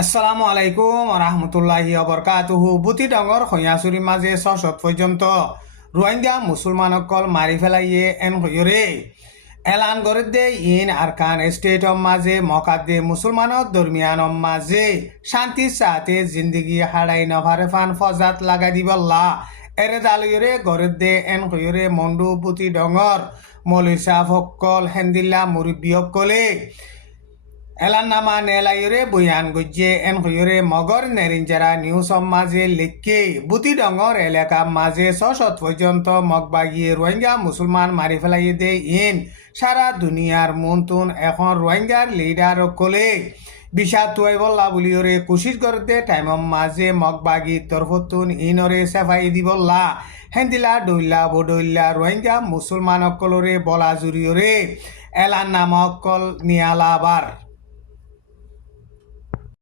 আসসালামু আলাইকুম রহমতুল্লাহি অবরকাতুহু বুতি ডঙর খয়াচুরি মাঝে ৬০০ পর্যন্ত রোহিঙ্গা মুসলমানসকল মারি ফেলাইয়ে এন হইরে এলান করে দে ইন আরকান স্টেট মাঝে মকাদ্দে মুসলমানত দরমিয়ান মাঝে শান্তি সাথে জিন্দগি হারাই নভারে ফান ফজাত লাগা দিবল্লা এরে দালইরে গরে দে এন হইরে মন্ডু বুতি ডঙর মৌলিসা ফকল হেন্দিল্লা মুরব্বী সকলে এলান নামা নেলাইরে বয়ান গজ্জে এন হইরে মগর নেরিঞ্জারা নিউজ মাঝে লিখকে বুতি ডঙর এলাকা মাঝে ৬০০ পর্যন্ত মগবাগিয়ে রোহিঙ্গা মুসলমান মারি ফেলাই দে ইন সারা দুনিয়ার মন্তুন এখন রোহিঙ্গার লিডার কলে বিষা তুয়াই বল্লা বলিওরে কোশিশ করতে টাইম মাঝে মগবাগি তরফতুন ইনরে সেফাই দিবল্লা হেন্দিলা ডইল্লা বডইল্লা রোহিঙ্গা মুসলমান অকলরে বলা জুরিয়রে এলান নামকল নিয়ালাবার